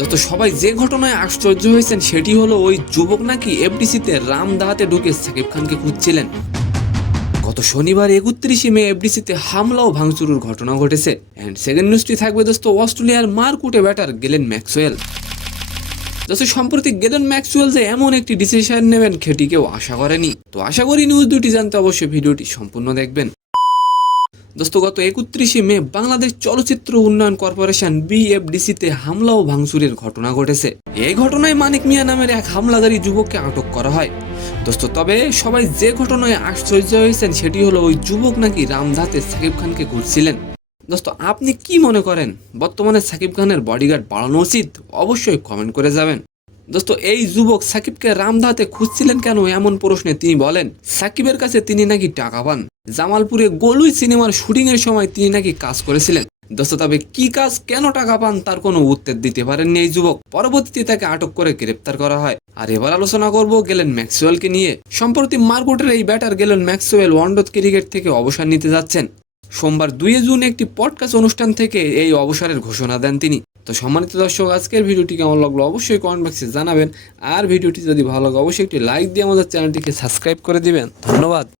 যত সবাই যে ঘটনায় আশ্চর্য হয়েছেন সেটি হলো ওই যুবক নাকি এফডিসিতে রামদাহাতে ঢুকে সাকিব খানকে খুঁজছিলেন। গত শনিবার 31 মে এফডিসিতে হামলা ও ভাঙচুরের ঘটনা ঘটেছে। এন্ড সেকেন্ড নিউজটি থাকবে দোস্ত অস্ট্রেলিয়ার মারকুটে ব্যাটার গ্লেন ম্যাক্সওয়েল। দোস্ত সম্প্রতি গ্লেন ম্যাক্সওয়েল যে এমন একটি ডিসিশন নেবেন সেটি কেউ আশা করেনি। তো আশা করি নিউজ দুটি জানতে অবশ্যই ভিডিওটি সম্পূর্ণ দেখবেন। দোস্ত গত 31 মে বাংলাদেশ চলচ্চিত্র উন্নয়ন কর্পোরেশন বিএফডিসিতে হামলা ও ভাঙচুরের ঘটনা ঘটেছে। এই ঘটনায় মানিক মিয়া নামের এক হামলাকারী যুবককে আটক করা হয়। দোস্ত তবে সবাই যে ঘটনায় আশ্চর্য হয়েছেন সেটি হলো ওই যুবক নাকি রামদাতে সাকিব খানকে ঘুরছিলেন। দোস্ত আপনি কি মনে করেন বর্তমানে সাকিব খানের বডিগার্ড বাড়ানো উচিত? অবশ্যই কমেন্ট করে যাবেন। দোস্ত এই যুবক সাকিবকে রামদাতে খুঁজছিলেন কেন এমন প্রশ্নে তিনি বলেন সাকিবের কাছে তিনি নাকি টাকা পান। জামালপুরে গোলুই সিনেমার শুটিং এর সময় তিনি নাকি কাজ করেছিলেন। দোস্ত তবে কি কাজ, কেন টাকা পান তার কোনো উত্তর দিতে পারেননি এই যুবক। পরবর্তীতে তাকে আটক করে গ্রেপ্তার করা হয়। আর এবার আলোচনা করব গ্লেন ম্যাক্সওয়েলকে নিয়ে। সম্প্রতি মার্কুটের এই batter Glenn Maxwell one day cricket থেকে অবসর নিতে যাচ্ছেন। সোমবার 2 জুন একটি পডকাস্ট অনুষ্ঠান থেকে এই অবসরের ঘোষণা দেন তিনি। তো সম্মানিত দর্শক, আজকের ভিডিওটি কেমন লাগলো অবশ্যই কমেন্ট বক্সে জানাবেন। আর ভিডিওটি যদি ভালো লাগে অবশ্যই একটি লাইক দিয়ে আমাদের চ্যানেলটিকে সাবস্ক্রাইব করে দিবেন। ধন্যবাদ।